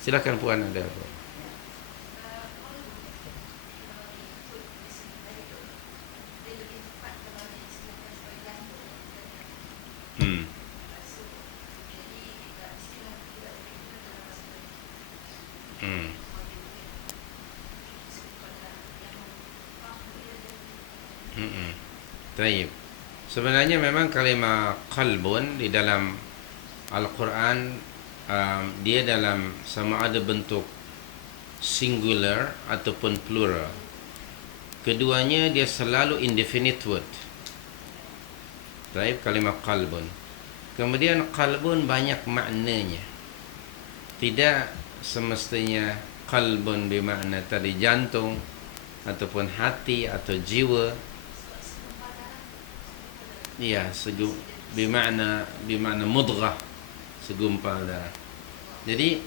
Silakan Puan, ada apa? Hmm. Hmm. Hmm. Taib. Sebenarnya memang kalimah qalbun di dalam Al-Quran, dia dalam sama ada bentuk singular ataupun plural. Keduanya dia selalu indefinite word. Taib, kalimah qalbun. Kemudian qalbun banyak maknanya. Tidak semestinya qalbun bermakna tadi jantung ataupun hati atau jiwa. Ya, bermakna mudghah, segumpal darah. Jadi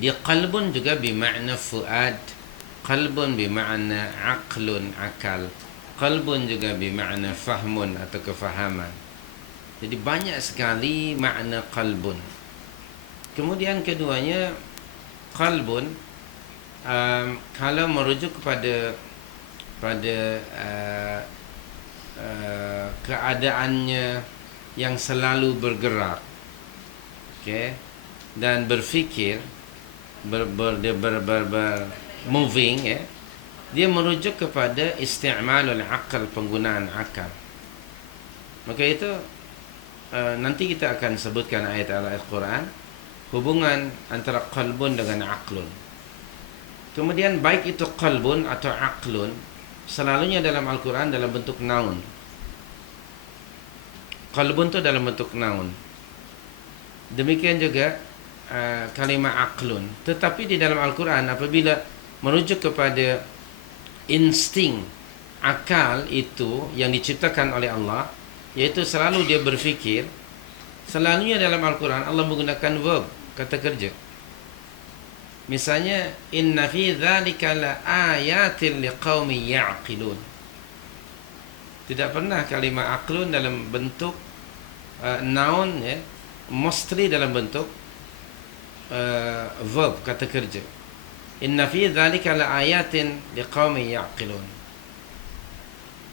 dia qalbun juga bermakna fuad, qalbun bermakna aqlun, akal, qalbun juga bermakna fahmun atau kefahaman. Jadi banyak sekali makna qalbun. Kemudian keduanya qalbun, kalau merujuk kepada keadaannya yang selalu bergerak, okay, dan berfikir, moving, ya, dia merujuk kepada isti'malul aql, penggunaan akal. Maka itu nanti kita akan sebutkan ayat-ayat Al-Quran, hubungan antara qalbun dengan aqlun. Kemudian baik itu qalbun atau aqlun, selalunya dalam Al-Quran dalam bentuk naun. Qalbun itu dalam bentuk naun. Demikian juga kalimah aqlun. Tetapi di dalam Al-Quran apabila merujuk kepada insting akal itu yang diciptakan oleh Allah, yaitu selalu dia berfikir, selalunya dalam Al-Quran Allah menggunakan verb, kata kerja. Misalnya, inna fi dzalika la ayatin liqaumin ya'qilun. Tidak pernah kalimah aqlun dalam bentuk noun, ya, mostly dalam bentuk verb, kata kerja. Inna fi dzalika la ayatin liqaumin ya'qilun.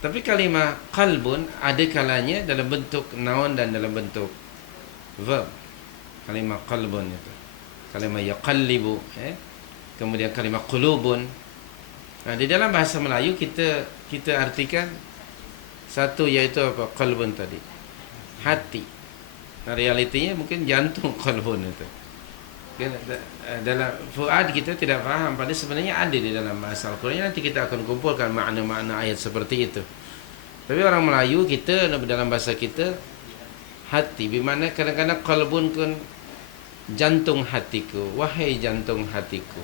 Tapi kalimah qalbun ada kalanya dalam bentuk noun dan dalam bentuk verb. Kalimah qalbun itu, kalimah yaqallibu, kemudian kalimah qulubun. Nah, di dalam bahasa Melayu kita artikan satu, yaitu apa? Qalbun tadi, hati. Nah, realitinya mungkin jantung qalbun itu. Dalam fuad kita tidak faham, padahal sebenarnya ada di dalam bahasa Al-Quran. Nanti kita akan kumpulkan makna-makna ayat seperti itu. Tapi orang Melayu kita dalam bahasa kita hati, bermakna kadang-kadang qalbun kan jantung hatiku, wahai jantung hatiku,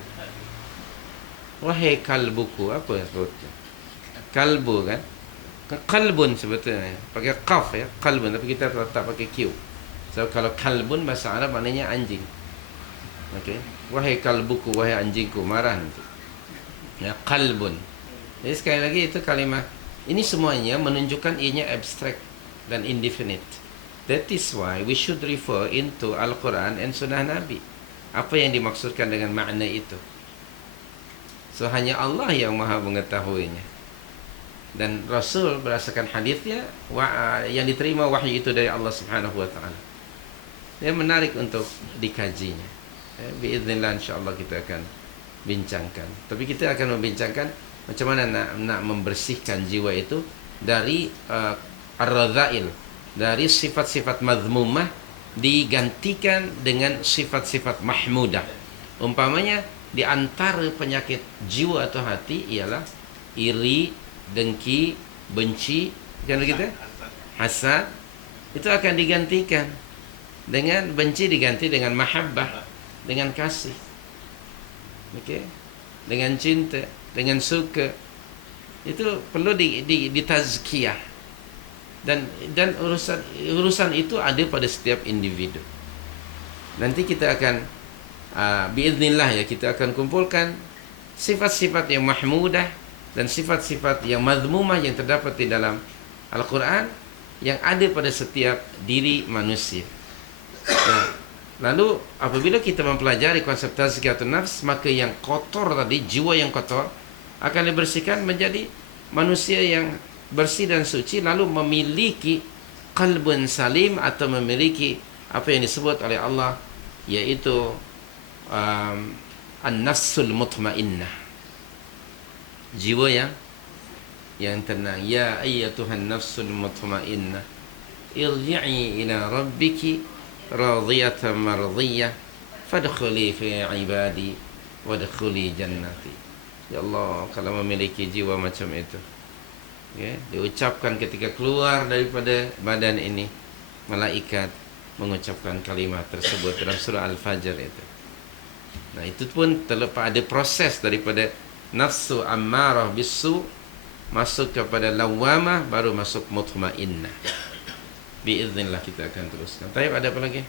wahai kalbuku. Apa sebutnya? Kalbu kan? Qalbun sebetulnya pakai qaf, ya, qalbun, tapi kita letak pakai q. So kalau kalbun bahasa Arab maknanya anjing. Okey, wahai kalbuku, wahai anjingku, marah nanti. Ya, qalbun. Jadi sekali lagi itu kalimah ini semuanya menunjukkan ianya abstract dan indefinite. That is why we should refer into Al-Quran and Sunnah Nabi. Apa yang dimaksudkan dengan makna itu? So hanya Allah yang maha mengetahuinya. Dan Rasul berdasarkan hadisnya yang diterima wahyu itu dari Allah Subhanahu wa taala. Dia menarik untuk dikajinya. Biiznillah insya-Allah kita akan bincangkan. Tapi kita akan membincangkan macam mana nak membersihkan jiwa itu dari ar-radha'il, dari sifat-sifat mazmumah, digantikan dengan sifat-sifat mahmudah. Umpamanya di antara penyakit jiwa atau hati ialah iri, dengki, benci, kan begitu? Hasad. Itu akan digantikan dengan benci, diganti dengan mahabbah, dengan kasih. Okey? Dengan cinta, dengan suka. Itu perlu ditazkiyah. Dan urusan itu ada pada setiap individu. Nanti kita akan biiznillah, ya, kita akan kumpulkan sifat-sifat yang mahmudah dan sifat-sifat yang mazmumah yang terdapat di dalam Al-Quran yang ada pada setiap diri manusia. Nah, Lalu apabila kita mempelajari konsep tazkiyatun nafs, maka yang kotor tadi, jiwa yang kotor akan dibersihkan menjadi manusia yang bersih dan suci, lalu memiliki qalbun salim, atau memiliki apa yang disebut oleh Allah, yaitu an-nafsul mutmainnah, jiwa yang tenang. Ya ayyatuhan nafsul mutmainnah, irji'i ila rabbiki radiyatan mardiyah, fadkhuli fi ibadi wadkhuli jannati. Ya Allah, kalau memiliki jiwa macam itu, ya, diucapkan ketika keluar daripada badan ini, malaikat mengucapkan kalimat tersebut dalam surah Al-Fajr itu. Nah, itu pun terlepas ada proses daripada nafsu ammarah bisu masuk kepada lawamah, baru masuk mutmainnah. Biiznillah kita akan teruskan. Baik, ada apa lagi?